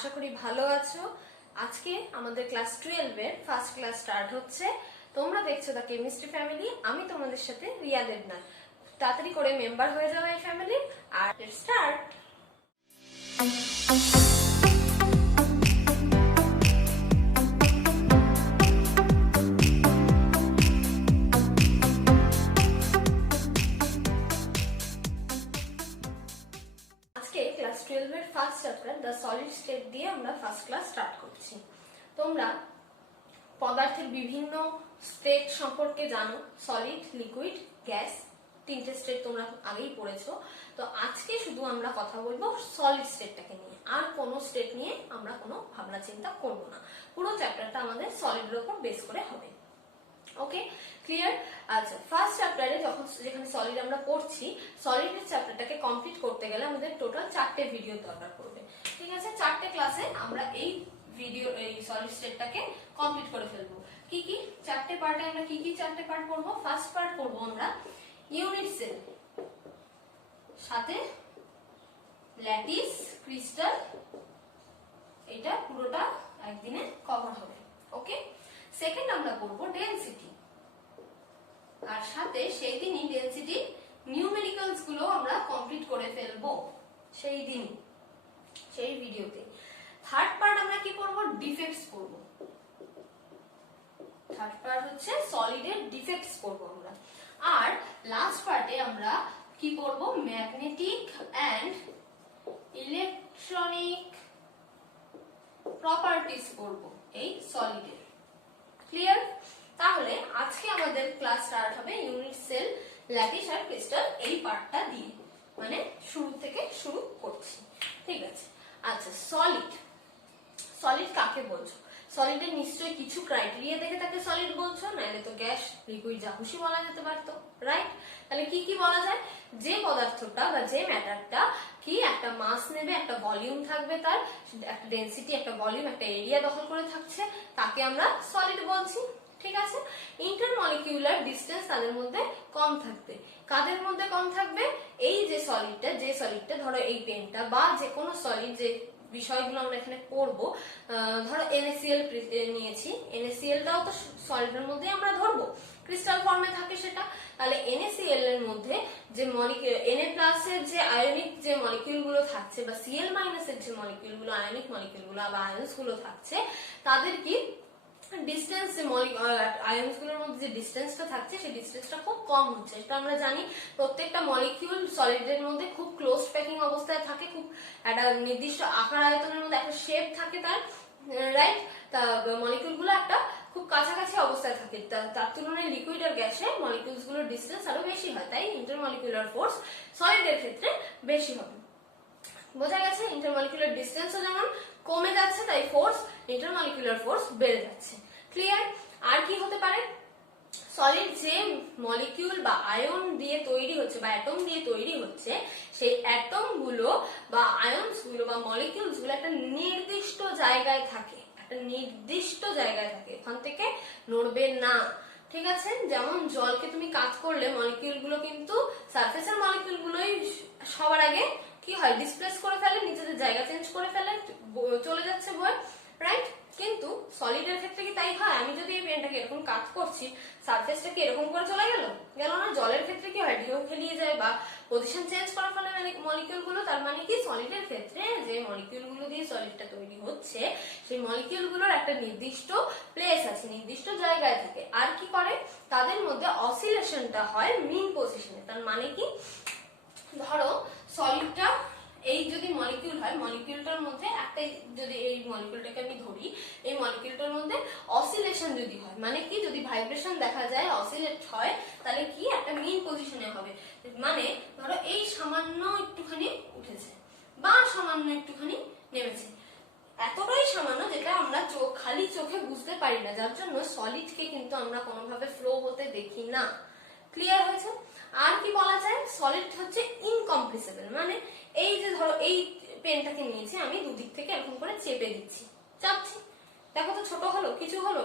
আশা করি ভালো আছো। আজকে আমাদের ক্লাস 12 এর ফার্স্ট ক্লাস স্টার্ট হচ্ছে। তোমরা দেখছো দ্য কেমিস্ট্রি ফ্যামিলি। আমি তোমাদের সাথে রিয়া দেবনাথ। তাড়াতাড়ি করে মেম্বার হয়ে যাও এই ফ্যামিলি আর স্টার্ট। ক্লাস 12 এর first chapter the solid state দিয়ে আমরা ফার্স্ট ক্লাস স্টার্ট করছি। তোমরা পদার্থের বিভিন্ন স্টেট সম্পর্কে জানো, সলিড, লিকুইড, গ্যাস, তিনটে স্টেট তোমরা আগেই পড়েছো। তো আজকে শুধু আমরা কথা বলবো সলিড স্টেটটাকে নিয়ে, আর কোনো স্টেট নিয়ে আমরা কোনো ভাবনা চিন্তা করব না। পুরো চ্যাপ্টারটা আমাদের সলিডের উপর বেস করে হবে। ওকে, ক্লিয়ার? আচ্ছা, ফার্স্ট চ্যাপ্টারে যেখানে সলিড আমরা পড়ছি, সলিডের চ্যাপ্টারটাকে কমপ্লিট করতে গেলে আমাদের টোটাল 4টে ভিডিও দরকার পড়বে। ঠিক আছে, 4টে ক্লাসে আমরা এই সলিড স্টেটটাকে কমপ্লিট করে ফেলবো। কি কি 4টে পার্টে আমরা কি 4টে পার্ট পড়বো? ফার্স্ট পার্ট পড়বো আমরা ইউনিট সেল, সাথে ল্যাটিস, ক্রিস্টাল, এটা পুরোটা একদিনে কভার হবে। ওকে, সেকেন্ড আমরা পড়বো ডেনসিটি, আর সাথে সেই দিনই ডেনসিটি নিউমেরিক্যালস গুলো আমরা কমপ্লিট করে ফেলবো সেই দিনই, সেই ভিডিওতে। থার্ড পার্ট আমরা কি পড়বো? ডিফেক্টস পড়বো। থার্ড পার্ট হচ্ছে সলিডের ডিফেক্টস পড়বো আমরা। আর লাস্ট পার্টে আমরা কি পড়বো? ম্যাগনেটিক এন্ড ইলেকট্রনিক প্রপার্টিজ পড়বো এই সলিডের। ক্লিয়ার? তাহলে আজকে আমাদের ক্লাস স্টার্ট হবে ইউনিট সেল, ল্যাটিস আর ক্রিস্টাল এই পার্টটা দিয়ে, মানে শুরু থেকে শুরু করছি। ঠিক আছে, আচ্ছা, সলিড, সলিড কাকে বলছো? সলিডের নিশ্চয়ই কিছু ক্রাইটেরিয়া দেখে তাকে সলিড বলছো, নাহলে তো গ্যাস, লিকুইড যা খুশি বলা যেতে পারতো, রাইট? তাহলে কি কি বলা যায়? যে পদার্থটা বা যে ম্যাটারটা কি একটা মাস নেবে, একটা ভলিউম থাকবে, তার একটা ডেনসিটি, একটা ভলিউম, একটা এরিয়া দখল করে থাকছে, তাকে আমরা সলিড বলছি। ঠিক আছে, ইন্টারমলিকিউলার ডিসটেন্স তাদের মধ্যে কম থাকবে। কাদের মধ্যে কম থাকবে? এই যে সলিডটা ধরো এই পেনটা বা যে কোনো সলিড, যে বিষয়গুলো আমরা এখানে পড়বো, ধরো NaCl নিয়েছি, NaClটাও তো সলিডের মধ্যে আমরা ধরবো, ক্রিস্টাল ফর্মে থাকে সেটা। তাহলে NaCl এর মধ্যে যে Na+ এর যে আয়নিক যে মলিকিউল গুলো থাকছে, বা Cl- এর যে মলিকিউল গুলো, আয়নিক মলিকিউল গুলো বা আয়ন্স গুলো থাকছে, তাদের কি ডিসটেন্স, যে আয়ন্স গুলোর মধ্যে যে ডিসটেন্সটা থাকছে, সেই ডিসটেন্সটা খুব কম হচ্ছে। এটা আমরা জানি, প্রত্যেকটা মলিকিউল সলিডের মধ্যে খুব ক্লোজ প্যাকিং অবস্থায় থাকে, খুব একটা নির্দিষ্ট আকার আয়তনের মধ্যে একটা শেপ থাকে তার, রাইট? তা মলিকিউল গুলো একটা খুব কাছাকাছি অবস্থায় থাকে। তার তুলনায় লিকুইড আর গ্যাসে মলিকিউলস গুলোর ডিসটেন্স আরো বেশি হয়, তাই ইন্টারমলিকুলার ফোর্স সলিডের ক্ষেত্রে বেশি হবে। বোঝা গেছে? ইন্টারমলিকুলার ডিসটেন্সও যেমন কমে যাচ্ছে, তাই ফোর্স, ইন্টারমলিকুলার ফোর্স বেড়ে যাচ্ছে। ক্লিয়ার? আর কি হতে পারে? সলিড যে মলিকিউল বা আয়ন দিয়ে তৈরি হচ্ছে বা অ্যাটম দিয়ে তৈরি হচ্ছে, সেই অ্যাটম গুলো বা আয়নস গুলো বা মলিকিউলস গুলো একটা নির্দিষ্ট জায়গায় থাকে, একটা নির্দিষ্ট জায়গায় থাকে, ওখান থেকে নড়বে না। ঠিক আছে, যেমন জলকে তুমি কাজ করলে মলিকিউল গুলো কিন্তু সারফেসের মলিকিউল গুলোই সবার আগে কি হয়? ডিসপ্লেস করে ফেলে, নিজেদের জায়গা চেঞ্জ করে ফেলে, চলে যাচ্ছে বই, রাইট? কিন্তু সলিডের ক্ষেত্রে কি তাই হয়? আমি যদি এই পেনটাকে এরকম কাজ করছি, সারফেসটা কি এরকম করে চলে গেল না? জলের ক্ষেত্রে কি হয়? ঢেউ খেলিয়ে যায় বা পজিশন চেঞ্জ করে ফেলে মলিকিউল গুলো। তার মানে কি, সলিডের ক্ষেত্রে যে মলিকিউল গুলো দিয়ে সলিডটা তৈরি হচ্ছে, সেই মলিকিউল গুলোর একটা নির্দিষ্ট প্লেস আছে, নির্দিষ্ট জায়গায় থাকে। আর কি করে? তাদের মধ্যে অসিলেশনটা হয় মিন পজিশনে। তার মানে কি, ধরো সলিডটা এই যদি মলিকিউল হয়, মলিকিউলটার মধ্যে একটা, যদি এই মলিকিউলটাকে আমি ধরি, এই মলিকিউলটার মধ্যে অসিলেশন যদি হয়, মানে কি, যদি ভাইব্রেশন দেখা যায়, অসিলেট হয়, তাহলে কি একটা মিন পজিশনে হবে। মানে ধরো এই সামান্য একটুখানি উঠেছে বা সামান্য একটুখানি নেমেছে, এতটাই সামান্য যেটা আমরা খালি চোখে বুঝতে পারি না, যার জন্য সলিডকে কিন্তু আমরা কোনোভাবে ফ্লো হতে দেখি না। ক্লিয়ার হয়েছে? আর কি বলা যায়? সলিড হচ্ছে ইনকম্প্রেসিবল, মানে এই যে ধরো এই পেনটাকে নিয়েছি আমি, দুদিক থেকে এরকম করে চেপে দিচ্ছি, চাপছি, দেখো তো ছোট হলো, কিছু হলো,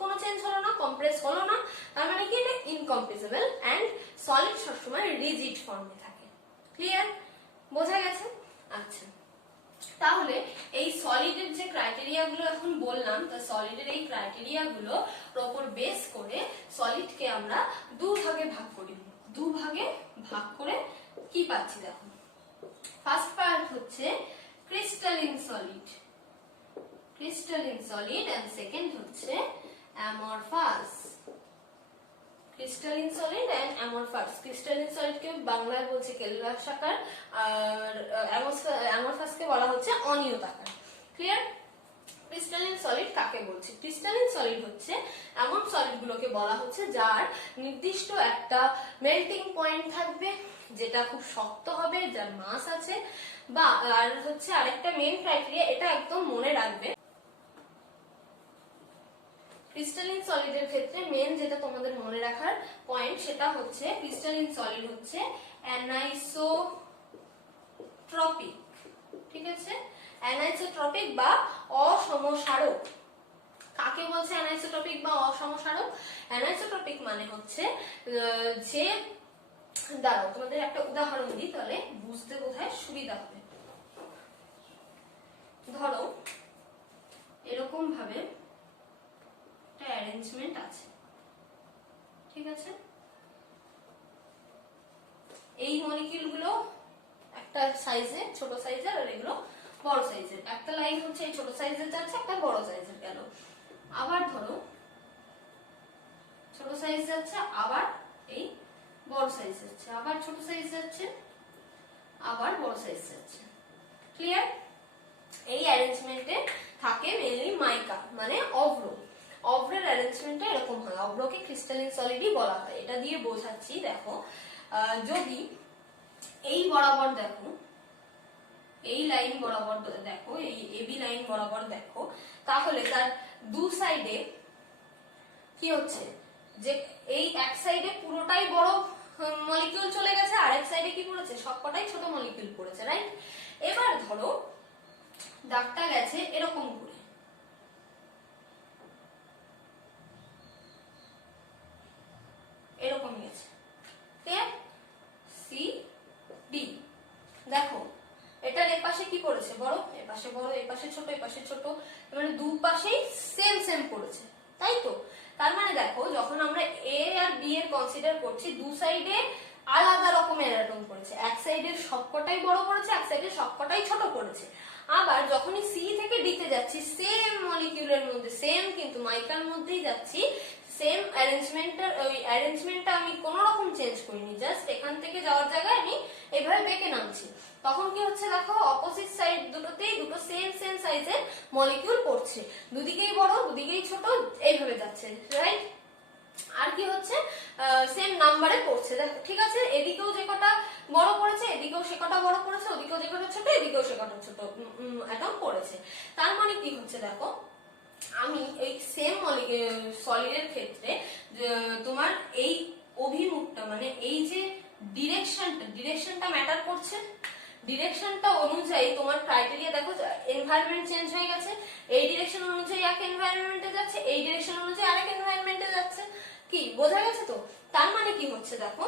কোনো চেঞ্জ হলো না, কম্প্রেস হলো না। তার মানে কি, এটা ইনকম্প্রেসিবল এন্ড সলিড সবসময় রিজিড ফর্মে থাকে। ক্লিয়ার? বোঝা গেছে? আচ্ছা, তাহলে এই সলিডের যে ক্রাইটেরিয়া গুলো এখন বললাম, তা সলিডের এই ক্রাইটেরিয়া গুলোর উপর বেস করে সলিডকে আমরা দুভাগে ভাগ করি। দুভাগে ভাগ করে কি পাচ্ছি দেখো। ফার্স্ট পার্ট হচ্ছে crystalline solid, crystalline solid, and second হচ্ছে amorphous. Crystalline solid and amorphous. Crystalline সলিডকে বাংলায় বলছে কেলরাসাকার, আর অ্যামরফাসকে বলা হচ্ছে অনিয়তাকার। ক্লিয়ার? ক্রিস্টালিন সলিড কাকে বলছে? ক্রিস্টালিন সলিড হচ্ছে এমন সলিড গুলোকে বলা হচ্ছে যার নির্দিষ্ট একটা মেল্টিং পয়েন্ট থাকবে, যেটা খুব শক্ত হবে, যার মাস আছে, বা আর হচ্ছে আরেকটা মেইন ক্রাইটেরিয়া, এটা একদম মনে রাখবে। ক্রিস্টালিন সলিডের ক্ষেত্রে মেন যেটা তোমাদের মনে রাখার পয়েন্ট, সেটা হচ্ছে ক্রিস্টালিন সলিড হচ্ছে অ্যানাইসোট্রপিক। ঠিক আছে? অ্যানাইসোট্রপিক বা অসমসারক। কাকে বলছে অ্যানাইসোট্রপিক বা অসমসারক? অ্যানাইসোট্রপিক মানে হচ্ছে যে, দাঁড়াও তোমাদের একটা উদাহরণ দিই, তাহলে বুঝতে বোধহয় সুবিধা হবে। ধরো এরকম ভাবে একটা অ্যারেঞ্জমেন্ট আছে, ঠিক আছে? এই মলিকিউল গুলো একটা সাইজে, ছোট সাইজের, আর এগুলো বড় সাইজের। একটা লাইন হচ্ছে এই ছোট সাইজের যাচ্ছে, একটা বড় সাইজের গেল। আবার ধরো ছোট সাইজ যাচ্ছে, আবার এই বড় সাইজ যাচ্ছে, আবার ছোট সাইজ যাচ্ছে, আবার বড় সাইজ যাচ্ছে। ক্লিয়ার? এই অ্যারেঞ্জমেন্টে থাকে মেইনলি মাইকা মানে অভ্র। অভ্রের অ্যারেঞ্জমেন্টটা এরকম হয়। অভ্রকে ক্রিস্টালিন সলিডই বলা হয়। এটা দিয়ে বোঝাচ্ছি, দেখো যদি এই বরাবর দেখো, এই লাইন বরাবর দেখো, এই এবি লাইন বরাবর দেখো, তাহলে তার দু সাইডে কি হচ্ছে, যে এই এক সাইডে পুরোটাই বড় মলিকিউল চলে গেছে, আর এক সাইডে কি পড়েছে, সবকটাই ছোট মলিকিউল পড়েছে, রাইট? এবার ধরো দাগটা গেছে এরকম করে, এরকম গেছে, ক্লিয়ার? C D. দেখো এটার এপাশে কি পড়েছে, বড়, এপাশে বড়, এপাশে ছোট, এপাশে ছোট, মানে দুপাশেই সেম সেম পড়েছে, তাই তো? তার মানে দেখো, যখন আমরা এ আর বি এর কনসিডার করছি, দু সাইডে আলাদা রকমের অ্যাটম পড়েছে। এক সাইডের সবকটাই বড় পড়েছে, এক সাইডের সবকটাই ছোট পড়েছে। আবার যখনই সি থেকে ডিতে যাচ্ছি, সেম মলিকিউলের মধ্যে, সেম কিন্তু মাইকার মধ্যেই যাচ্ছি, সেম অ্যারেঞ্জমেন্টটা, ওই অ্যারেঞ্জমেন্টটা আমি কোনো রকম চেঞ্জ করিনি, জাস্ট এখান থেকে যাওয়ার জায়গায় আমি এভাবে বেঁকে নামছি। তখন কি হচ্ছে দেখো, অপোজিট সাইড দুটোতেই দুটো সেম সেম সাইজের মলিকিউল পড়ছে, দুদিকেই বড় দুদিকেই ছোট, এইভাবে যাচ্ছে, রাইট? আর কি হচ্ছে, সেম নাম্বারে পড়ছে, দেখো, ঠিক আছে? এদিকেও যে কটা বড় পড়েছে, এদিকেও সে কটা বড় পড়েছে, ওদিকেও যে কটা ছোট, এদিকেও সে কটা ছোট অ্যাটম পড়েছে। তার মানে কি হচ্ছে দেখো, আমি এই সেম সলিডের ক্ষেত্রে তোমার এই অভিমুখটা, মানে এই যে ডিরেকশনটা ম্যাটার করছে। ডিরেকশনটা অনুযায়ী তোমার ক্রাইটেরিয়া দেখো, এনভায়রনমেন্ট চেঞ্জ হয়ে গেছে, এই ডিরেকশন অনুযায়ী এক এনভায়রনমেন্টে যাচ্ছে, এই ডিরেকশন অনুযায়ী আরেক এনভায়রনমেন্টে যাচ্ছে। কি বোঝা গেছে তো? তার মানে কি হচ্ছে দেখো,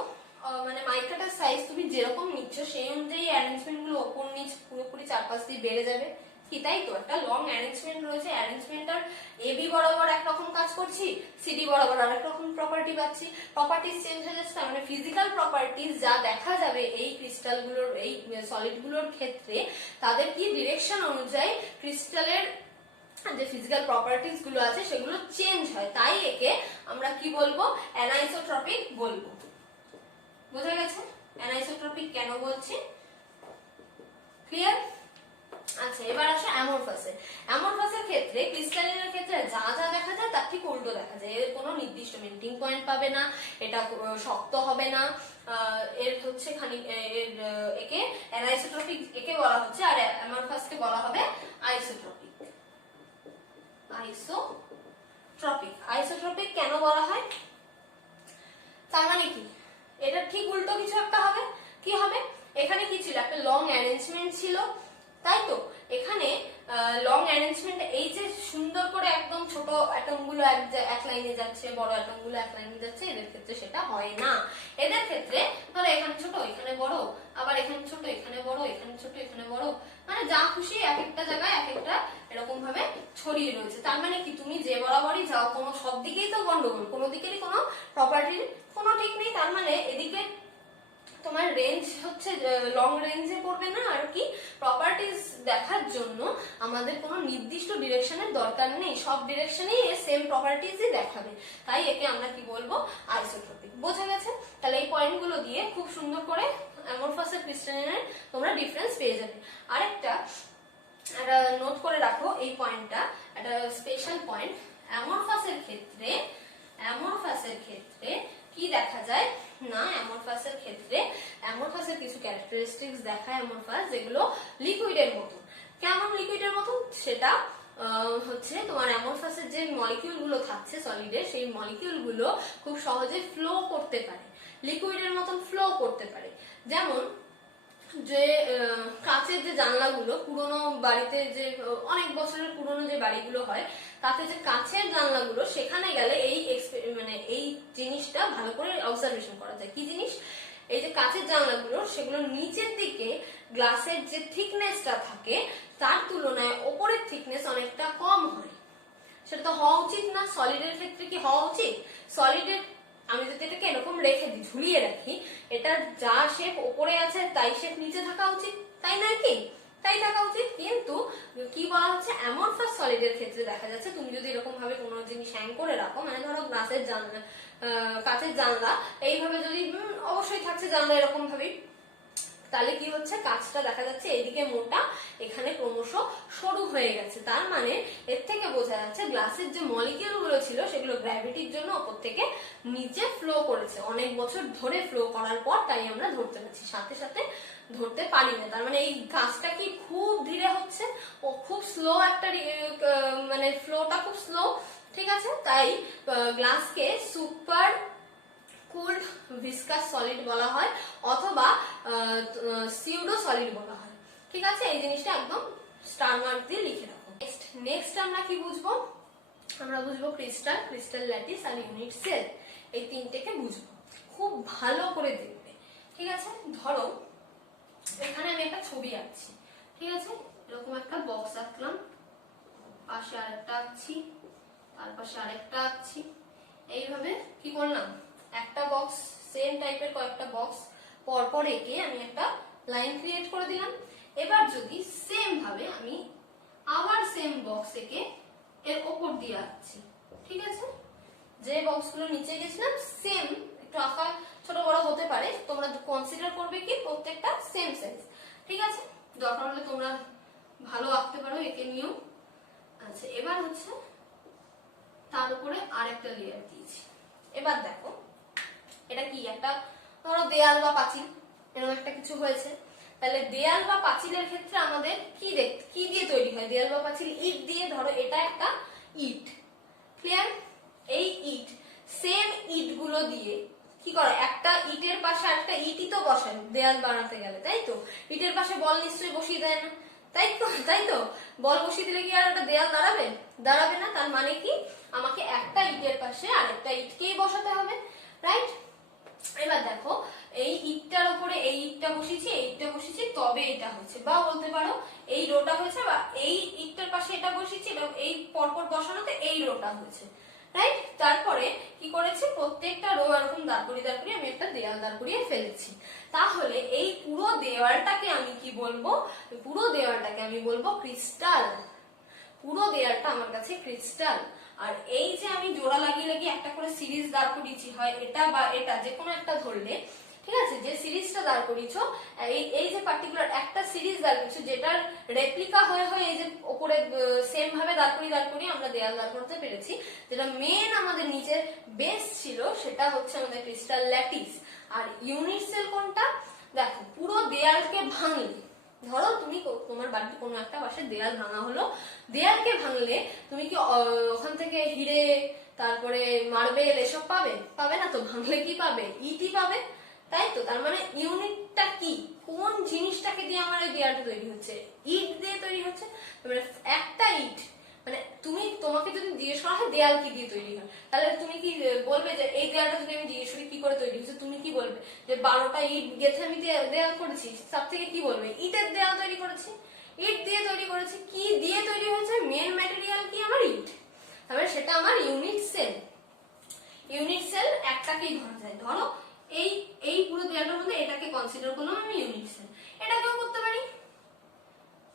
মানে মাইকাটার সাইজ তুমি যেরকম নিচ্ছ, সেই অনুযায়ী অ্যারেঞ্জমেন্ট গুলো ওপর নিচ পুরোপুরি চারপাশ দিয়ে বেড়ে যাবে। কি তাই তো? একটা লং অ্যারেঞ্জমেন্ট রয়েছে, অ্যারেঞ্জমেন্টটার এবি বরাবর একরকম কাজ করছি, সিডি বরাবর আরেক রকম প্রপার্টি পাচ্ছি, প্রপার্টিজ চেঞ্জ হয়ে যাচ্ছে। মানে ফিজিক্যাল প্রপার্টিজ যা দেখা যাবে এই ক্রিস্টালগুলোর, এই সলিডগুলোর ক্ষেত্রে, তাদের কি ডিরেকশন অনুযায়ী ক্রিস্টালের যে ফিজিক্যাল প্রপার্টিজ গুলো আছে সেগুলো চেঞ্জ হয়। তাই একে আমরা কি বলবো, অ্যানাইসোট্রপিক বলবো। বোঝা গেছে অ্যানাইসোট্রপিক কেন বলছি? ক্লিয়ার? আচ্ছা, এবার আসে অ্যামরফাসে। অ্যামরফাসের ক্ষেত্রে, ক্রিস্টালিনের ক্ষেত্রে যা যা দেখা যায় তার ঠিক উল্টো দেখা যায়। এর কোনো নির্দিষ্ট মেল্টিং পয়েন্ট পাবে না, এটা শক্ত হবে না, এর হচ্ছে একে অ্যানাইসোট্রপিক একে বলা হচ্ছে, আর অ্যামরফাসকে বলা হবে আইসোট্রপিক। আইসোট্রপিক কেন বলা হয়? তার মানে কি, এটা ঠিক উল্টো কিছু একটা হবে। কি হবে? এখানে কি ছিল, একটা লং অ্যারেঞ্জমেন্ট ছিল, তাই তো এখানে লং অ্যারেঞ্জমেন্ট এই যে সুন্দর করে একদম ছোট অ্যাটম গুলো এক লাইনে যাচ্ছে, বড় অ্যাটম গুলো এক লাইনে যাচ্ছে, এদের ক্ষেত্রে সেটা হয় না। এদের ক্ষেত্রে ধরো এখানে ছোট এখানে বড়, আবার এখানে ছোট এখানে বড়, এখানে ছোট এখানে বড়, মানে যা খুশি এক একটা জায়গায় এক একটা এরকম ভাবে ছড়িয়ে রয়েছে। তার মানে কি তুমি যে বরাবরই যাও কোনো সব দিকেই তো গন্ডগোল, কোনো দিকেরই কোনো প্রপার্টির কোনো ঠিক নেই। তার মানে এদিকে তোমার রেঞ্জ হচ্ছে লং রেঞ্জে পড়বে না। আর কি প্রপার্টিজ দেখার জন্য আমাদের কোনো নির্দিষ্ট ডিরেকশনের দরকার নেই, সব ডিরেকশনেই সেম প্রপার্টিজই দেখাবে, তাই একে আমরা কি বলবো আইসোট্রপিক। বোঝা গেছে? তাহলে এই পয়েন্টগুলো দিয়ে খুব সুন্দর করে অ্যামরফাস আর ক্রিস্টালিনের তোমরা ডিফারেন্স পেয়ে যাবে। আরেকটা একটা নোট করে রাখো, এই পয়েন্টটা একটা স্পেশাল পয়েন্ট। অ্যামরফাসের ক্ষেত্রে কি দেখা যায় না, অ্যামরফাসের ক্ষেত্রে অ্যামরফাসের কিছু ক্যারেক্টারিস্টিক্স দেখায় অ্যামরফাস যেগুলো লিকুইডের মতন। কেমন লিকুইডের মতন সেটা হচ্ছে তোমার অ্যামরফাসের যে মলিকিউল গুলো থাকছে সলিডের, সেই মলিকিউল গুলো খুব সহজে ফ্লো করতে পারে, লিকুইডের মতন ফ্লো করতে পারে। যেমন যে কাঁচের যে জানলাগুলো পুরোনো বাড়িতে, যে অনেক বছরের পুরোনো যে বাড়িগুলো হয়, তাতে যে কাঁচের জানলাগুলো, সেখানে গেলে এই জিনিসটা ভালো করে অবজারভেশন করা যায়। কি জিনিস? এই যে কাঁচের জানলাগুলো, সেগুলো নিচের দিকে গ্লাসের যে থিকনেসটা থাকে তার তুলনায় ওপরের থিকনেস অনেকটা কম হয়। সেটা তো হওয়া উচিত না? সলিডের ক্ষেত্রে কি হওয়া উচিত? সলিডের আমি যদি এটাকে এরকম রেখে দিই, ঝুলিয়ে রাখি, এটা যা শেপ ওপরে আছে তাই শেপ নিচে থাকা উচিত, তাই নয় কি? তাই থাকা উচিত। কিন্তু কি বলা হচ্ছে, অ্যামরফাস সলিডের ক্ষেত্রে দেখা যাচ্ছে তুমি যদি এরকম ভাবে কোনো জিনিস হ্যাং করে রাখো, মানে ধরো গ্লাসের জানলা, কাঁচের জানলা এইভাবে যদি অবশ্যই থাকছে জানলা এরকম ভাবেই, তাহলে কি হচ্ছে, কাঁচটা দেখা যাচ্ছে এইদিকে মোটা, এখানে ক্রমশ সরু হয়ে গেছে। তার মানে এর থেকে বোঝা যাচ্ছে গ্লাসের যে মলিকিউল গুলো ছিল সেগুলো গ্র্যাভিটির জন্য উপর থেকে নিচে ফ্লো করেছে, অনেক বছর ধরে ফ্লো করার পর তাই আমরা ধরতে পারছি, সাথে সাথে ধরতে পারি না। তার মানে এই কাজটা কি খুব ধীরে হচ্ছে, ও খুব স্লো একটা মানে ফ্লোটা খুব স্লো, ঠিক আছে? তাই গ্লাসকে সুপার কুলড ভিসকাস সলিড বলা হয়, অথবা সিউডো সলিড বলা হয়। ঠিক আছে? এই জিনিসটা একদম স্টার মার্ক দিয়ে লিখে রাখো। নেক্সট আমরা কি বুঝবো? আমরা বুঝবো ক্রিস্টাল, ক্রিস্টাল ল্যাটিস আর ইউনিট সেল। এই তিনটেকে বুঝবো, খুব ভালো করে দেখবে। ঠিক আছে? ধরো এখানে আমি একটা ছবি আঁকছি, ঠিক আছে? এরকম একটা বক্স আঁকলাম, পাশে আরেকটা আঁকছি, তার পাশে আরেকটা আঁকছি, এইভাবে কি করলাম, একটা বক্স, সেম টাইপের কয়েকটা বক্স পরপর এঁকে আমি একটা লাইন ক্রিয়েট করে দিলাম। এবার যদি সেম ভাবে আমি আবার সেম বক্স এঁকে এর ওপর দিয়ে আঁকছি, ঠিক আছে? যে বক্সগুলো নিচে গেছিলাম সেম, একটু আঁকা ছোট বড় হতে পারে, তোমরা কনসিডার করবে কি প্রত্যেকটা সেম সাইজ, ঠিক আছে? দরকার হলে তোমরা ভালো আঁকতে পারো এঁকে নিও। আচ্ছা, এবার হচ্ছে তার উপরে আরেকটা লেয়ার দিয়েছি। এবার দেখো এটা কি, একটা ধরো দেয়াল বা পাঁচিল, এরকম একটা কিছু হয়েছে। তাহলে দেয়াল বা পাঁচিলের ক্ষেত্রে আমাদের কি দিয়ে তৈরি হয়? দেয়াল বা পাঁচিল ইট দিয়ে। ধরো এটা একটা ইট, ক্লিয়ার? এই ইট, সেম ইট গুলো দিয়ে কি করে, একটা ইটের পাশে একটা ইটই তো বসায় দেয়াল বানাতে গেলে, তাই তো? ইটের পাশে বল নিশ্চয়ই বসিয়ে দেয় না, তাই তো? বল বসিয়ে দিলে কি আর একটা দেয়াল দাঁড়াবে? দাঁড়াবে না। তার মানে কি, আমাকে একটা ইটের পাশে আরেকটা ইটকেই বসাতে হবে, রাইট? এবার দেখো এই ইটটার উপরে এই ইটটা বসিয়েছি, এই ইটটা বসিয়েছি, তবে এটা হয়েছে। বা বলতে পারো এই রোটা হয়েছে, বা এই ইটটার পাশে এটা বসিয়েছি, এই পরপর বসানোতে এই রোটা হয়েছে, রাইট? তারপরে কি করেছি, প্রত্যেকটা রো এরকম দাঁড় করিয়ে আমি একটা দেয়াল দাঁড় করিয়ে ফেলেছি। তাহলে এই পুরো দেওয়ালটাকে আমি কি বলবো? পুরো দেওয়ালটাকে আমি বলবো ক্রিস্টাল। পুরো দেয়ালটা আমার কাছে ক্রিস্টাল। আর এই যে আমি জোড়া লাগিয়ে লাগিয়ে একটা করে সিরিজ দাঁড় করিয়েছি, হয় এটা বা এটা, যে কোনো একটা ধরলে, ঠিক আছে? যে সিরিজটা দাঁড় করিয়েছো, এই যে পার্টিকুলার একটা সিরিজ দাঁড় করিয়েছো, যেটার রেপ্লিকা হয়ে হয়ে এই যে উপরে সেম ভাবে দাঁড় করিয়ে আমরা দেয়াল দাঁড় করতে পেরেছি। যেটা মেন আমাদের নিচের বেস ছিল, সেটা হচ্ছে আমাদের ক্রিস্টাল ল্যাটিস। আর ইউনিট সেল কোনটা? দেখো পুরো দেয়ালকে ভাঙলে, ধরো তুমি তোমার বাড়িতে কোনো একটা পাশে দেয়াল ভাঙা হলো, দেয়ালকে ভাঙলে তুমি কি ওখান থেকে হিরে, তারপরে মার্বেল এসব পাবে? পাবে না তো। ভাঙলে কি পাবে? ইটই পাবে, তাই তো? তার মানে ইউনিটটা কি, কোন জিনিসটাকে দিয়ে আমার এই দেয়ালটা তৈরি হচ্ছে, ইট দিয়ে তৈরি হচ্ছে। মানে একটা ইট, মানে তোমাকে যদি জিজ্ঞেস করা হয় দেয়াল কি দিয়ে তৈরি হয়, তাহলে তুমি কি বলবে যে এই দেয়ালটা যদি আমি জিজ্ঞেস করি কি করে তৈরি হচ্ছে, তুমি কি বলবে যে 12টা ইট গেঁথে আমি দেয়াল করেছি? সব থেকে কি বলবে? ইটের দেয়াল তৈরি করেছি, ইট দিয়ে তৈরি করেছি। কি দিয়ে তৈরি হয়েছে? মেন ম্যাটেরিয়াল কি? আমার ইট। তাহলে সেটা আমার ইউনিট সেল। ইউনিট সেল একটাকেই ধরা যায়। ধরো এই এই পুরো দেয়ালটার মধ্যে এটাকে কনসিডার করলাম আমি ইউনিট সেল। এটাকেও করতে পারি,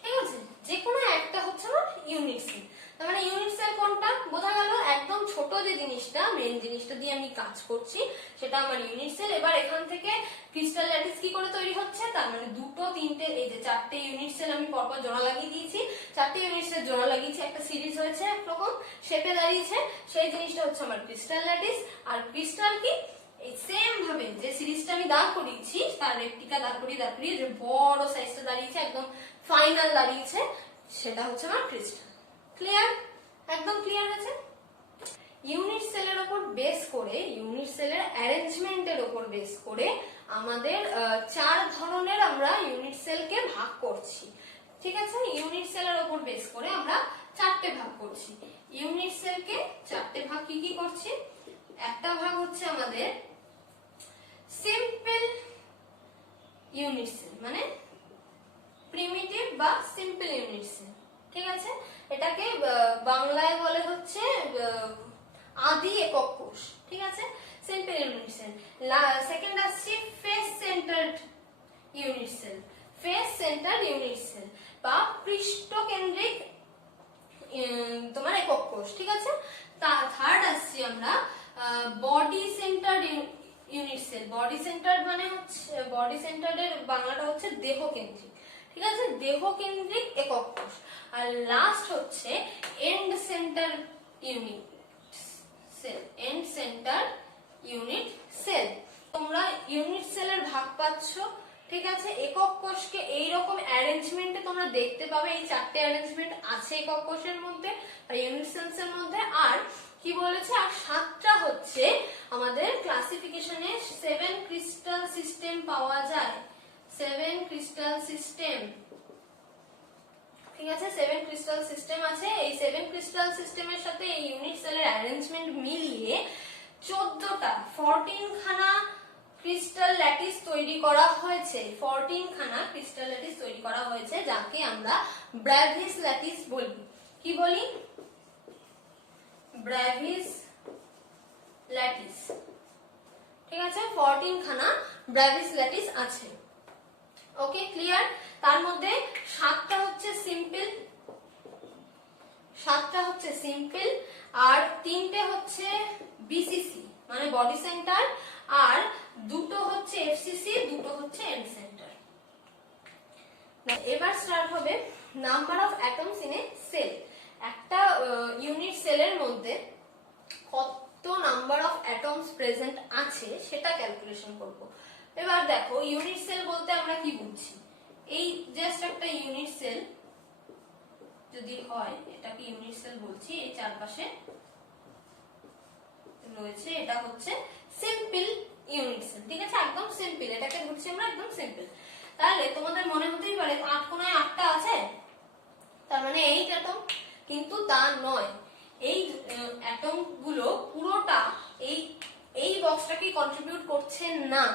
ঠিক আছে? যে কোনো একটা হচ্ছে আমার ইউনিট সেল। তার মানে ইউনিট সেল কোনটা বোঝা গেল? একদম ছোট যে জিনিসটা, মেন জিনিসটা দিয়ে আমি কাজ করছি সেটা আমার ইউনিট সেল। এবার এখান থেকে ক্রিস্টাল ল্যাটিস কি করে তৈরি হচ্ছে? তার মানে দুটো, তিনটে, এই যে 4টে ইউনিট সেল আমি পরপর জোড়া লাগিয়ে দিয়েছি। 4টে ইউনিট সেল জোড়া লাগিয়েছি, একটা সিরিজ হয়েছে, একরকম শেপে দাঁড়িয়েছে। সেই জিনিসটা হচ্ছে আমার ক্রিস্টাল ল্যাটিস। আর ক্রিস্টাল কি? এই সেম ভাবে যে সিরিজটা আমি দাঁড় করিয়েছি, তার রেপ্লিকা দাঁড় করিয়ে যে বড় সাইজটা দাঁড়িয়েছে, একদম ফাইনাল দাঁড়িয়েছে, সেটা হচ্ছে আমার ক্রিস্টাল। ক্লিয়ার? একদম ক্লিয়ার আছে? ইউনিট সেলের উপর বেস করে, ইউনিট সেলের অ্যারেঞ্জমেন্টের উপর বেস করে আমাদের 4 ধরনের আমরা ইউনিট সেলকে ভাগ করছি, ঠিক আছে? ইউনিট সেলের উপর বেস করে আমরা 4টে ভাগ করছি। ইউনিট সেলকে 4টে ভাগ কি কি করছি? একটা ভাগ হচ্ছে আমাদের সিম্পল ইউনিট সেল, মানে প্রিমিটিভ বা সিম্পল ইউনিট সেল, ঠিক আছে? এটাকে বাংলায় বলে হচ্ছে আদি একক কোষ, ঠিক আছে? Simple unit cell. সেকেন্ড আসছে face centred unit cell. Face centred unit cell বা পৃষ্ঠকেন্দ্রিক তোমার একক কোষ, ঠিক আছে? থার্ড আসছি আমরা body centred unit cell. Body centred মানে হচ্ছে, বডি সেন্টার্ডের বাংলাটা হচ্ছে দেহ কেন্দ্রিক, ঠিক আছে? দেহ কেন্দ্রিক একক কোষ। আর লাস্ট হচ্ছে end centre unit cell. End centre unit cell. তোমরা ইউনিট সেলের ভাগ পাচ্ছ, ঠিক আছে? একক কোষকে এইরকম অ্যারেঞ্জমেন্টে তোমরা দেখতে পাবে। এই 4টে অ্যারেঞ্জমেন্ট আছে একক কোষের মধ্যে আর ইউনিট সেলসের মধ্যে। আর কি বলেছে? আর 7টা হচ্ছে আমাদের ক্লাসিফিকেশনে 7 ক্রিস্টাল সিস্টেম পাওয়া যায়। 7 ক্রিস্টাল সিস্টেম, ঠিক আছে? 7 ক্রিস্টাল সিস্টেম আছে। এই 7 ক্রিস্টাল সিস্টেমের সাথে এই ইউনিট সেলের অ্যারেঞ্জমেন্ট মিলিয়ে 14 খানা ক্রিস্টাল ল্যাটিস তৈরি করা হয়েছে। 14 খানা ক্রিস্টাল ল্যাটিস তৈরি করা হয়েছে, যাকে আমরা ব্র্যাভিস ল্যাটিস বলি। কি বলি? ব্র্যাভিস ল্যাটিস, ঠিক আছে? 14 খানা ব্র্যাভিস ল্যাটিস আছে। ওকে, ক্লিয়ার? তার মধ্যে 7টা হচ্ছে সিম্পল, 7টা হচ্ছে সিম্পল, আর 3টে হচ্ছে বিসিসি মানে বডি সেন্টার, আর 2টো হচ্ছে এফসিসি, 2টো হচ্ছে এন্ড সেন্টার। এবার স্টার্ট হবে number of atoms in a cell. একটা ইউনিট সেলের মধ্যে কত নাম্বার অফ অ্যাটমস প্রেজেন্ট আছে সেটা ক্যালকুলেশন করব। এবার দেখো, ইউনিট সেল বলতে আমরা কি বুঝছি? এই জাস্ট একটা ইউনিট সেল যদি হয়, এটাকে ইউনিট সেল বলছি। এই চারপাশে রয়েছে, এটা হচ্ছে সিম্পল ইউনিট সেল, ঠিক আছে? একদম সিম্পল, এটাকে ধরছি আমরা একদম সিম্পল। তাহলে তোমাদের মনে হতেই পারে 8 কোণায় 8টা আছে, তার মানে 8 অ্যাটম। কিন্তু তা নয়। এই অ্যাটম গুলো পুরোটা এই বক্সটাকে কন্ট্রিবিউট করছে না।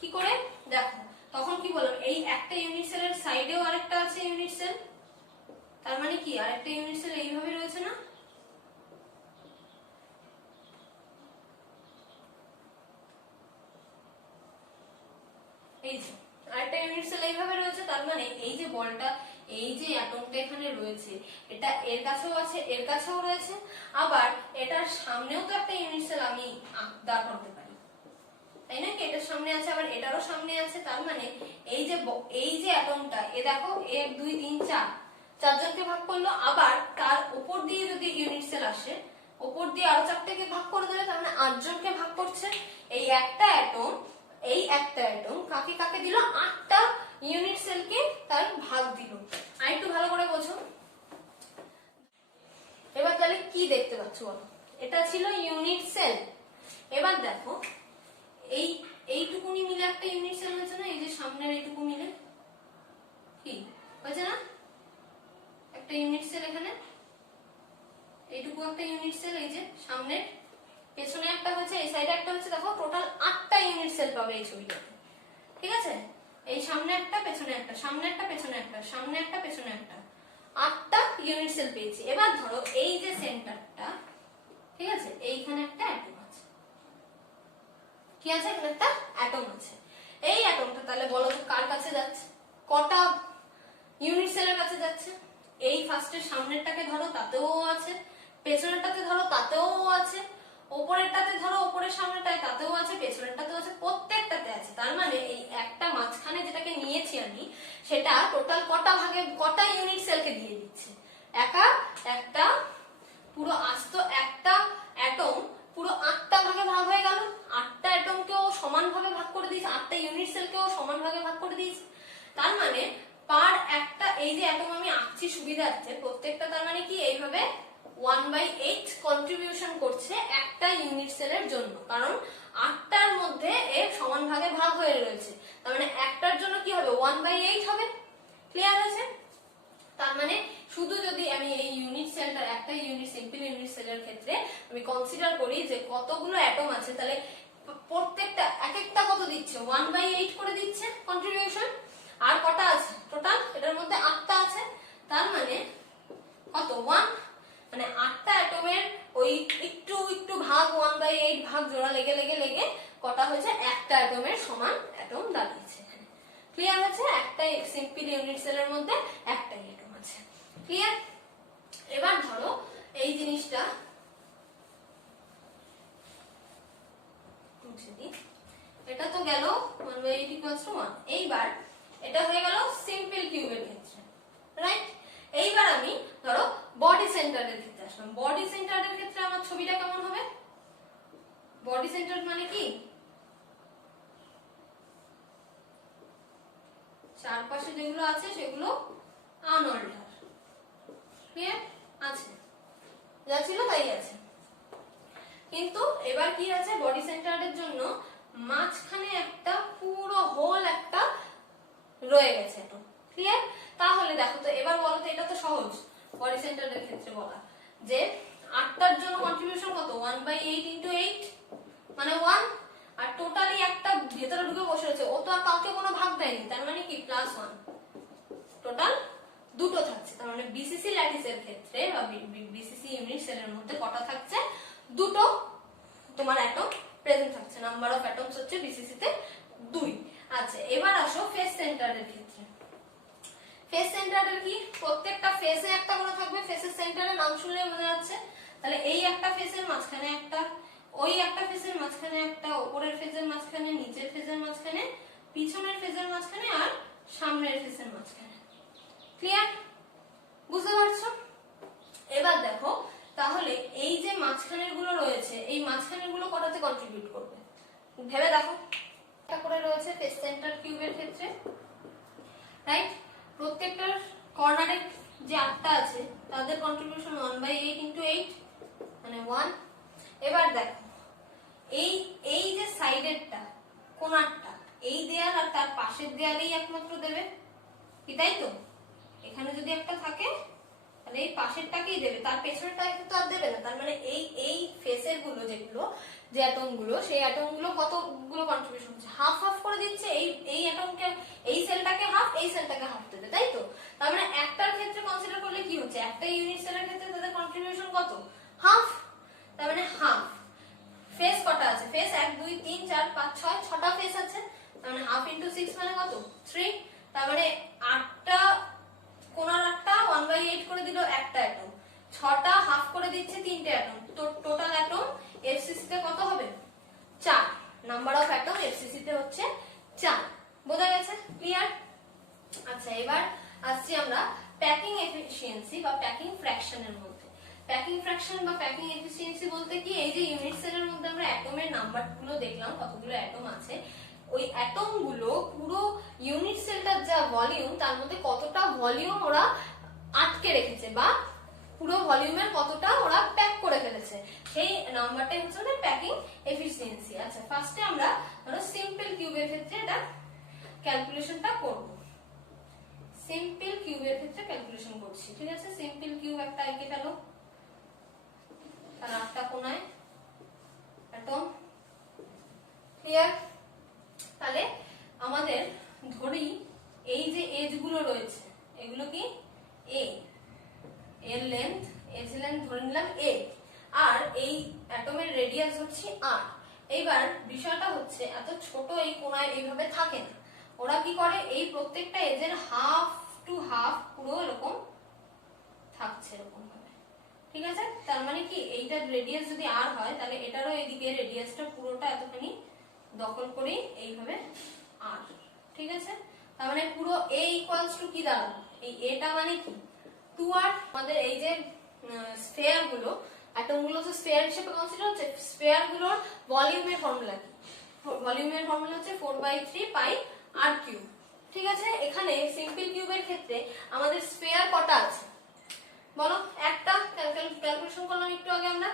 কি করে? দেখো, তখন কি বললাম? এই একটা ইউনিট সেলের সাইডেও আরেকটা আছে ইউনিট সেল, তার মানে কি আরেকটা ইউনিট সেল এইভাবে রয়েছে না? এই যে আরেকটা ইউনিট সেল এইভাবে রয়েছে, তার মানে এই যে বলটা, এই যে অ্যাটমটা এখানে রয়েছে, এটা এর কাছেও আছে, এর কাছেও রয়েছে, আবার এটার সামনেও তো একটা ইউনিট সেল আমি দাঁড় করতে পারি, তাই না? এটার সামনে আছে, আবার এটারও সামনে আছে। তার মানে এই যে অ্যাটমটা, এ দেখো 1 2 3 4 চারজনকে ভাগ করলো, আবার তার উপর দিয়ে যদি ইউনিট সেল আসে, উপর দিয়ে আরো 4টেকে ভাগ করে দেবে, তার মানে 8 জনকে ভাগ করছে। এই একটা অ্যাটম কাকে কাকে দিল? 8টা ইউনিট সেলকে তার ভাগ দিল। আর একটু ভালো করে বোঝো। এবার তাহলে কি দেখতে পাচ্ছ বলো? এটা ছিল ইউনিট সেল। এবার দেখো, এইটুকুনি মিলে একটা ইউনিট সেল হয়েছে না? এই যে সামনের এইটুকু মিলে একটা ইউনিট সেল, এই যে সামনে পেছনে একটা হচ্ছে, এই সাইডে একটা হচ্ছে, দেখো টোটাল 8টা ইউনিট সেল পাবে এই ছবিটাতে। ঠিক আছে, এই সামনে একটা পেছনে একটা, সামনে একটা পেছনে একটা, সামনে একটা পেছনে একটা, 8টা ইউনিট সেল পেয়েছি। এবার ধরো এই যে সেন্টারটা, ঠিক আছে, এইখানে একটা অ্যাটম আছে। কি আছে? এখানে একটা অ্যাটম আছে। এই অ্যাটমটা তাহলে বলো তো কার কাছে যাচ্ছে, কটা ইউনিট সেলের কাছে যাচ্ছে? এই ফার্স্টের সামনেরটাকে ধরো, তাতেও আছে, পেছনেরটাতে ধরো, তাতেও আছে, ওপরেরটাতে ধরো, ওপরের সামনেটায় তাতেও আছে, পেছনেরটাতেও আছে, প্রত্যেকটাতে আছে। তার মানে এই একটা মাঝখানে যেটাকে নিয়েছি আমি, সেটা টোটাল কটা ভাগে, কটা ইউনিট সেলকে দিয়ে দিচ্ছে? একটা পুরো আস্ত একটা অ্যাটম পুরো 8টা ভাগে ভাগ হয়ে গেল। 8টা অ্যাটমকেও সমান ভাগে ভাগ করে দিয়েছে, 8টা ইউনিট সেলকেও সমান ভাগে ভাগ করে দিয়েছে। তার মানে পার একটা, এই যে অ্যাটম আমি আঁকছি সুবিধার্থে, প্রত্যেকটা তার মানে কি এইভাবে 1/8 কন্ট্রিবিউশন করছে একটা ইউনিট সেলের জন্য, কারণ 8টার মধ্যে এর সমান ভাগে ভাগ হয়ে রয়েছে। তার মানে একটার জন্য কি হবে? 1/8 হবে। ক্লিয়ার আছে? তার মানে শুধু যদি আমি এই ইউনিট সেলটার, একটা ইউনিট সিম্পল ইউনিট সেলের ক্ষেত্রে আমি কনসিডার করি যে কতগুলো অ্যাটম আছে, তাহলে প্রত্যেকটা এক একটা কত দিচ্ছে? 1/8 করে দিচ্ছে কন্ট্রিবিউশন। আর কটা আছে টোটাল? এটার মধ্যে 8টা আছে। তার মানে কত? 1, মানে 8টা অ্যাটমের ওই একটু একটু ভাগ 1/8 ভাগ জোড়া লেগে লেগে লেগে কটা হয়েছে? একটা অ্যাটমের সমান অ্যাটম দাঁড়িয়েছে। ক্লিয়ার আছে? একটা সিম্পল ইউনিট সেলের মধ্যে একটাই অ্যাটম আছে। ক্লিয়ার? এবার ধরো এই জিনিসটা মুছে দিই, এটা তো গেল 1/8 = 1। এইবার এটা হয়ে গেল সিম্পল কিউবের ক্ষেত্রে, রাইট? এইবার আমি ধরো বডি সেন্টারের ক্ষেত্রে আসলাম। বডি সেন্টারের ক্ষেত্রে আমার ছবিটা কেমন হবে? বডি সেন্টার মানে কি? চারপাশে যেগুলো আছে সেগুলো আনঅল্টার। ক্লিয়ার আছে? যা ছিল তাই আছে। কিন্তু এবার কি আছে? বডি সেন্টারের জন্য মাঝখানে একটা পুরো হোল একটা রয়ে গেছে। তো ক্লিয়ার? তাহলে দেখো তো, এবার বলো তো, এটা তো সহজ বডি সেন্টারের ক্ষেত্রে বলা, যে 8টার জন্য কন্ট্রিবিউশন কত? 1/8 × 8 মানে 1। আর টোটালি একটা ভেতরে ঢুকে বসে রয়েছে, ও তো আর কাউকে কোনো ভাগ দেয়নি, তার মানে কি +1। টোটাল দুটো থাকছে। তার মানে বিসিসি ল্যাটিসের ক্ষেত্রে বা বিসিসি ইউনিট সেলের মধ্যে কটা থাকছে? দুটো তোমার অ্যাটম প্রেজেন্ট থাকছে। নাম্বার অফ অ্যাটমস হচ্ছে বিসিসি তে 2। আচ্ছা, এবার আসো ফেস সেন্টারের ক্ষেত্রে। ফেস সেন্টারের কি? প্রত্যেকটা ফেসে একটা করে থাকবে। ফেসের সেন্টারে নাম শুনলে বোঝা যাচ্ছে। তাহলে এই একটা ফেসের মাঝখানে একটা, ওই একটা ফেসের মাঝখানে একটা, উপরের ফেসের মাঝখানে, নিচের ফেসের মাঝখানে, পিছনের ফেসের মাঝখানে, আর সামনের ফেসের মাঝখানে। ক্লিয়ার? বুঝতে পারছো? এবার দেখো তাহলে এই যে মাঝখানের গুলো রয়েছে, এই মাঝখানের গুলো কটাতে কন্ট্রিবিউট করবে? ভেবে দেখো। একটা করে রয়েছে ফেস সেন্টার কিউবের ক্ষেত্রে, রাইট? প্রত্যেকটার কর্নারে যে 8টা আছে তাদের কন্ট্রিবিউশন 1/8 × 8 মানে 1। এবার দেখো এই এই যে সাইডেরটা, কোণারটা, এই দেয়াল আর তার পাশের দেয়ালেই একমাত্র দেবে, কি তাই তো? এখানে যদি একটা থাকে তাহলে এই পাশেরটাকেই দেবে, তার পেছনেরটাকে তো আর দেবে না। তার মানে এই এই ফেসের গুলো যেগুলো, যে অ্যাটম গুলো, সেই অ্যাটম গুলো কতগুলো কন্ট্রিবিউশন হচ্ছে? হাফ হাফ করে দিচ্ছে। এই অ্যাটমকে, এই সেলটাকে হাফ, এই সেলটাকে হাফ দেবে, তাই তো? তার মানে একটার ক্ষেত্রে কনসিডার করলে কি হচ্ছে? একটা ইউনিট সেলের ক্ষেত্রে তাদের কন্ট্রিবিউশন কত? হাফ। তার মানে হাফ। ফেস কটা আছে? ফেস 1 2 3 4 5 6, 6টা ফেস আছে। তার মানে হাফ × 6 মানে কত? 3। তার মানে 8টা কোণার 8টা 1/8 করে দিল একটা অ্যাটম, 6টা হাফ করে দিচ্ছে 3টে অ্যাটম। তো টোটাল অ্যাটম এফসিসি তে কত হবে? 4। নাম্বার অফ অ্যাটম এফসিসি তে হচ্ছে 4। বোঝা গেছে? ক্লিয়ার? আচ্ছা, এবার আসছি আমরা প্যাকিং এফিশিয়েন্সি বা প্যাকিং ফ্র্যাকশনের মধ্যে। প্যাকিং ফ্র্যাকশন বা প্যাকিং এফিশিয়েন্সি বলতে কি, এই যে ইউনিট সেলের মধ্যে আমরা অ্যাটমের নাম্বারগুলো দেখলাম, কতগুলো অ্যাটম আছে, ওই অ্যাটম গুলো পুরো ইউনিট সেলটার যা ভলিউম, তার মধ্যে কতটা ভলিউম ওরা আটকে রেখেছে বা পুরো ভলিউমের কতটা ওরা প্যাক করে ফেলেছে, সেই নাম্বারটাই হচ্ছে আমাদের প্যাকিং এফিশিয়েন্সি। আচ্ছা, ফার্স্টে আমরা ধরো সিম্পল কিউবের ক্ষেত্রে এটা ক্যালকুলেশনটা করব। সিম্পল কিউবের ক্ষেত্রে ক্যালকুলেশন করছি, ঠিক আছে? সিম্পল কিউব একটা এঁকে ফেলো। তার 8টা কোণায় অ্যাটম। ক্লিয়ার? তাহলে আমাদের ধরি এই যে এজ গুলো রয়েছে এগুলো কি এ, এর লেন্থ, এজ লেন্থ ধরে নিলাম এ, আর এই অ্যাটমের রেডিয়াস হচ্ছে আর। এইবার বিষয়টা হচ্ছে এত ছোট এই কোণায় এইভাবে থাকে না, ওরা কি করে এই প্রত্যেকটা এজের হাফ টু হাফ পুরো এরকম থাকছে এরকম ভাবে। ঠিক আছে? তার মানে কি এইটার রেডিয়াস যদি আর হয় তাহলে এটারও এইদিকে রেডিয়াসটা পুরোটা এতখানি দখল করে এইভাবে আর। ঠিক আছে? তার মানে পুরো a ইকুয়ালস টু কি দাঁড়ালো, এই এটা মানে কি 2r। আমাদের এই যে স্ফিয়ার গুলো, অ্যাটম গুলো তো স্ফিয়ার হিসেবে কনসিডার হচ্ছে, স্ফিয়ার গুলোর ভলিউমের ফর্মুলা কি? ভলিউমের ফর্মুলা হচ্ছে 4/3 পাই r কিউব। ঠিক আছে? এখানে সিম্পল কিউবের ক্ষেত্রে আমাদের স্ফিয়ার কটা আছে বলো? একটা, ক্যালকুলেশন করলাম একটু আগে আমরা,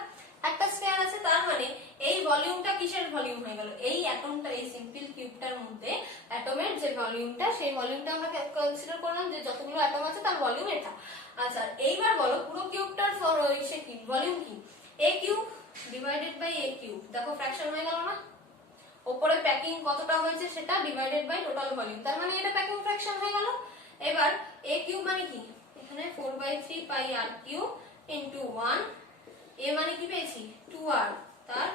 একটা স্ফিয়ার আছে। তার মানে এই ভলিউমটা কিসের ভলিউম হয়ে গেল? এই অ্যাটমটা, এই সিম্পল কিউবটার মধ্যে অ্যাটমের যে ভলিউমটা, সেই ভলিউমটা আমরা কনসিডার করলাম যে যতগুলো অ্যাটম আছে তার ভলিউম এটা। আচ্ছা এইবার বলো পুরো কিউবটার সে কি ভলিউম কি? a cube divided by a cube. দেখো ফ্র্যাকশন হয়ে গেল না? উপরে প্যাকিং কতটা হয়েছে সেটা ডিভাইডেড বাই টোটাল ভলিউম, তার মানে এটা প্যাকিং ফ্র্যাকশন হয়ে গেল। এবার a কিউব মানে কি? এখানে 4/3 পাই r কিউব ইনটু 1, a মানে কি পেয়েছি 2r, তার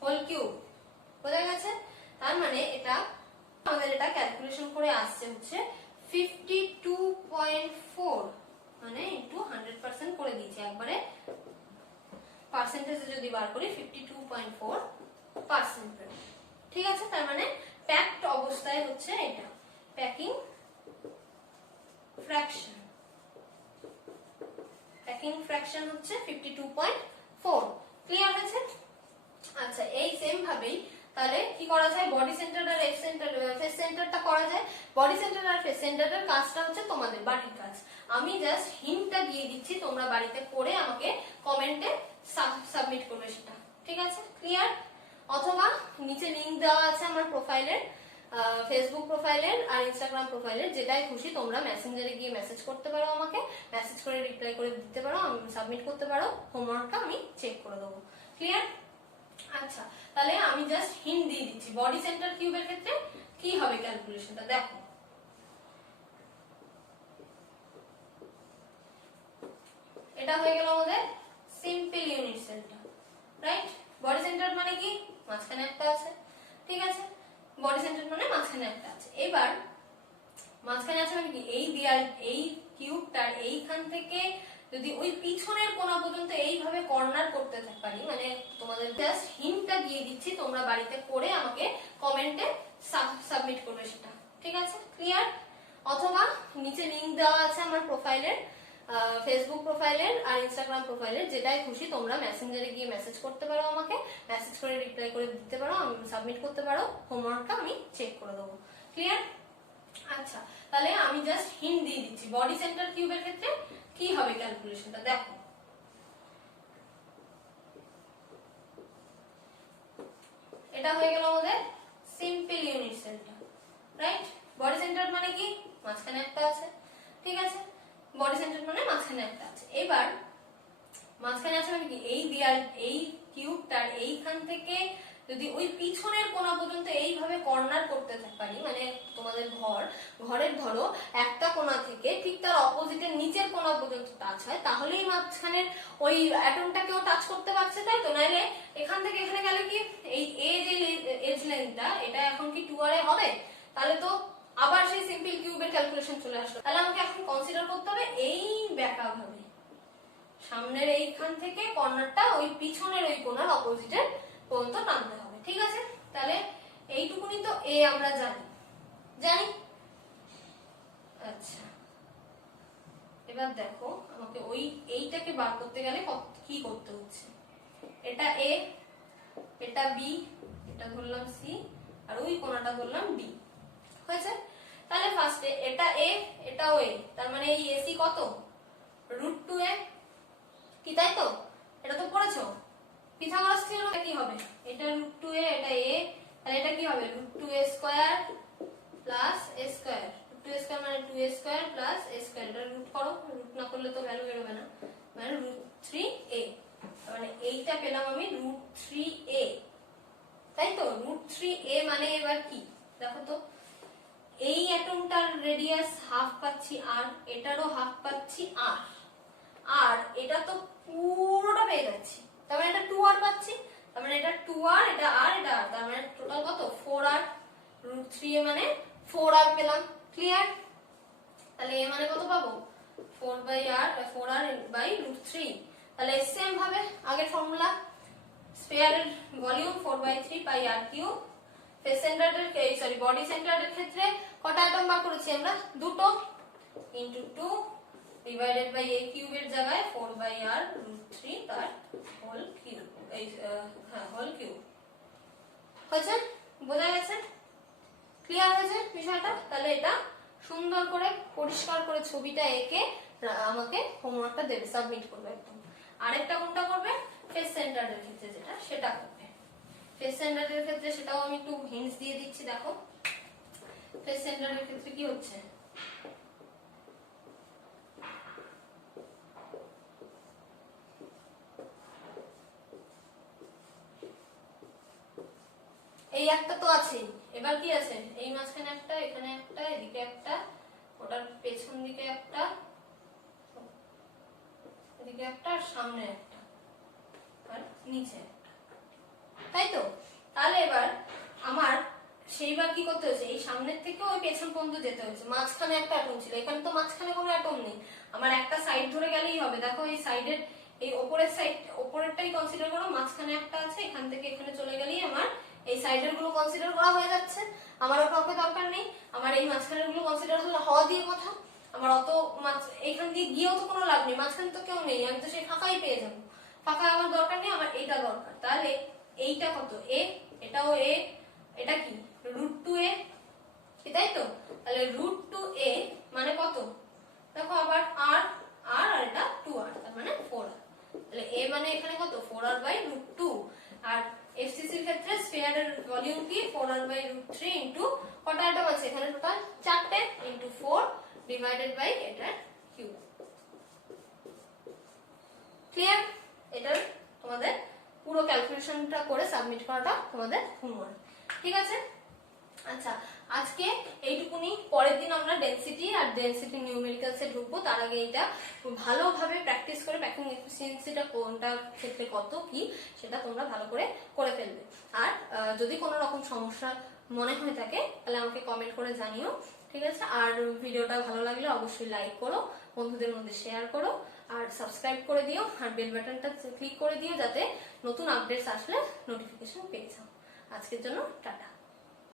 হোল কিউব। বোঝা গেছে? তার মানে এটা আমাদের এটা ক্যালকুলেশন করে আসছে হচ্ছে 52.4, মানে ইনটু 100% করে দিয়েছি একবারে। পার্সেন্টেজে যদি বার করি 52.4%। ঠিক আছে? তার মানে প্যাকড অবস্থায় হচ্ছে এটা প্যাকিং ফ্র্যাকশন। প্যাকিং ফ্র্যাকশন হচ্ছে 52.4। ক্লিয়ার হয়েছে? আচ্ছা এই সেম ভাবেই তাহলে কি করা যায়, বডি সেন্টার আর ফেস সেন্টারটা করা যায়। বডি সেন্টার আর ফেস সেন্টারের কাজটা হচ্ছে তোমাদের বাড়ির কাজ, আমি জাস্ট হিন্টটা দিয়ে দিচ্ছি, তোমরা বাড়িতে পড়ে আমাকে কমেন্টে সাবমিট করবে সেটা। ঠিক আছে? ক্লিয়ার? অথবা নিচে লিংক দেওয়া আছে আমার প্রোফাইলের, ফেসবুক প্রোফাইলের আর ইনস্টাগ্রাম প্রোফাইলের, যেটাই খুশি তোমরা মেসেঞ্জারে গিয়ে মেসেজ করতে পারো, আমাকে মেসেজ করে রিপ্লাই করে দিতে পারো, আমি সাবমিট করতে পারো, হোমওয়ার্কটা আমি চেক করে দেবো। ক্লিয়ার? আচ্ছা তাহলে আমি জাস্ট হিন্ট দিয়ে দিচ্ছি বডি সেন্টার কিউবের ক্ষেত্রে কি হবে ক্যালকুলেশনটা। দেখো এটা হয়ে গেল আমাদের সিম্পল ইউনিট সেলটা, রাইট? বডি সেন্টার মানে কি মাঝখানে একটা আছে। ঠিক আছে? বডি সেন্টার মানে মাঝখানে একটা আছে। এবার মাঝখানে আছে মানে কি এই দেয়াল, এই কিউবটার এইখান থেকে যদি ওই পিছনের কোণা পর্যন্ত এইভাবে কর্নার করতে পারি, মানে তোমাদের জাস্ট হিন্টটা দিয়ে দিচ্ছি, তোমরা বাড়িতে করে আমাকে কমেন্টে সাবমিট করবে সেটা। ঠিক আছে? ক্লিয়ার? অথবা নিচে লিংক দেওয়া আছে আমার প্রোফাইলের, ফেসবুক প্রোফাইলের আর ইনস্টাগ্রাম প্রোফাইলের, যেটাই খুশি তোমরা মেসেঞ্জারে গিয়ে মেসেজ করতে পারো, আমাকে মেসেজ করে রিপ্লাই করে দিতে পারো, আমি সাবমিট করতে পারো, হোমওয়ার্কটা আমি চেক করে দেবো। ক্লিয়ার? আচ্ছা তাহলে আমি জাস্ট হিন্ট দিয়ে দিচ্ছি বডি সেন্টার কিউবের ক্ষেত্রে কি হবে ক্যালকুলেশনটা। দেখো এটা হয়ে গেল আমাদের সিম্পল ইউনিট সেলটা, রাইট? বডি সেন্টার মানে কি মাঝখানে একটা আছে। ঠিক আছে? বডি সেন্টার মানে মাঝখানে একটা আছে। এবার মাঝখানে আছে মানে কি এই দেয়াল, এই কিউবটার এইখান থেকে যদি ওই পিছনের কোণা পর্যন্ত এইভাবে কর্নার করতে পারি, মানে তোমাদের ঘরের ধরো একটা কোণা থেকে ঠিক তার অপোজিটের নিচের কোণা পর্যন্ত টাচ হয়, তাহলেই মাঝখানের ওই অ্যাটমটাকেও টাচ করতে পারছে, তাই তো? নাইলে এখান থেকে এখানে গেলে কি এই এজ লেন্থটা এটা এখন কি 2r এ হবে? তাহলে তো আবার সেই সিম্পল কিউবের ক্যালকুলেশন চলে আসলো। তাহলে আমাকে এখন কনসিডার করতে হবে এই ব্যাকা ভাবে সামনের এইখান থেকে কর্নারটা ওই পিছনের ওই কোণার অপোজিটের পর্যন্ত টানতে হবে। ঠিক আছে? তাহলে এইটুকুনি তো এ আমরা জানি। আচ্ছা এবার দেখো আমাকে ওই এইটাকে বার করতে গেলে কি করতে হচ্ছে। এটা এ, এটা বি, এটা ধরলাম সি, আর ওই কোণাটা ধরলাম ডি। হয়েছে? তাহলে ফার্স্টে এটা এ, এটাও এ, তার মানে এই এসি কত √2a, কি তাই তো? এটা তো পড়েছো পিথাগোরাস থিওরেম। কি হবে? এটা √2a, এটা a, তাহলে এটা কি হবে √2a² + a²। √2a² মানে 2a² + a², এটা রুট করো, রুট না করলে তো ভ্যালু বেরোবে না, মানে √3a। এবার মানে এইটা পেলাম আমি √3a, তাই তো? √3a মানে এবার কি দেখো তো, এই অ্যাটমটার রেডিয়াস হাফ পাচ্ছি আর, এটারও হাফ পাচ্ছি আর, আর এটা তো পুরোটা পেয়ে যাচ্ছি, তার মানে এটা 2r পাচ্ছি, তার মানে এটা 2r, এটা r, এটা r, তার মানে টোটাল কত 4r, √3a মানে 4r পেলাম। ক্লিয়ার? তাহলে a মানে কত পাবো 4r/√3। তাহলে সেম ভাবে আগের ফর্মুলা, স্ফিয়ারের ভলিউম 4/3πr3, ফেস সেন্টারের বডি সেন্টারের ক্ষেত্রে কটা অ্যাটম বার করেছি আমরা, দুটো, ইনটু 2 ডিভাইডেড বাই a কিউবের জায়গায় 4/r√3 তার হোল কিউব, এই হোল কিউব। হয়েছে? বোঝা গেছে? ক্লিয়ার হয়েছে বিষয়টা? তাহলে এটা সুন্দর করে পরিষ্কার করে ছবিটা এঁকে আমাকে হোমওয়ার্কটা দেবে, সাবমিট করবে একদম। আরেকটা কোনটা করবে, ফেস সেন্টারের ক্ষেত্রে যেটা সেটা করবে। ফেস সেন্টারের ক্ষেত্রে সেটাও আমি একটু হিন্টস দিয়ে দিচ্ছি, দেখো ফেস সেন্টারের ক্ষেত্রে কি হচ্ছে, এই একটা তো আছেই, এবার কি আছে, এই মাঝখানে একটা, এখানে একটা, এদিকে একটা, ওটার পেছন দিকে একটা, এদিকে একটা, আর সামনে একটা, আর নিচে একটা, তাই তো? তাহলে এবার আমার সেইবার কি করতে হয়েছে, এই সামনের থেকে ওই পেছন পর্যন্ত যেতে হয়েছে, মাঝখানে একটা অ্যাটম ছিল, এখানে তো মাঝখানে কোনো অ্যাটম নেই, আমার একটা সাইড ধরে গেলেই হবে। দেখো এই সাইডের, এই ওপরের সাইড, ওপরেরটাই কনসিডার করো, মাঝখানে একটা আছে, এখান থেকে এখানে চলে গেলেই আমার এই সাইডের গুলো কনসিডার করা হয়ে যাচ্ছে, আমার কাউকে দরকার নেই, আমার এই মাঝখানের গুলো কনসিডার হওয়া দিয়ে কথা, আমার অত এইখান দিয়ে গিয়েও তো কোনো লাভ নেই, মাঝখানে তো কেউ নেই, আমি তো সেই ফাঁকাই পেয়ে যাবো, ফাঁকা আমার দরকার নেই, আমার এইটা দরকার। তাহলে এইটা কত a, এটাও a, এটা কি √2a, তাই তো? তাহলে √2a মানে কত, দেখো আবার r, আর এটা 2r, তার মানে 4r। তাহলে a মানে এখানে কত 4r/√2, আর FCC এর ক্ষেত্রে স্ফিয়ারের ভলিউম কি 4r/√3 ইনটু কটা অ্যাটম আছে এখানে, টোটাল 4টে, ইনটু 4 ডিভাইডেড বাই এটার কিউব। ক্লিয়ার? এটার তোমাদের পুরো ক্যালকুলেশনটা করে সাবমিট করাটা তোমাদের হোমওয়ার্ক, ঠিক আছে? আচ্ছা, আজকে এইটুকুনি, পরের দিন আমরা ডেনসিটি আর ডেনসিটি নিউমেরিক্যালসে ঢুকবো। তার আগে এটা ভালোভাবে প্র্যাকটিস করে প্যাকিং এফিসিয়েন্সিটা কোনটার ক্ষেত্রে কত কি সেটা তোমরা ভালো করে করে ফেলবে। আর যদি কোনো রকম সমস্যা মনে হয়ে থাকে তাহলে আমাকে কমেন্ট করে জানিও, ঠিক আছে? আর ভিডিওটা ভালো লাগলে অবশ্যই লাইক করো, বন্ধুদের মধ্যে শেয়ার করো, আর সাবস্ক্রাইব করে দিও, আর বেল বাটনটা ক্লিক করে দিও যাতে নতুন আপডেটস আসলে নোটিফিকেশন পেয়ে যাও। আজকের জন্য টাটা।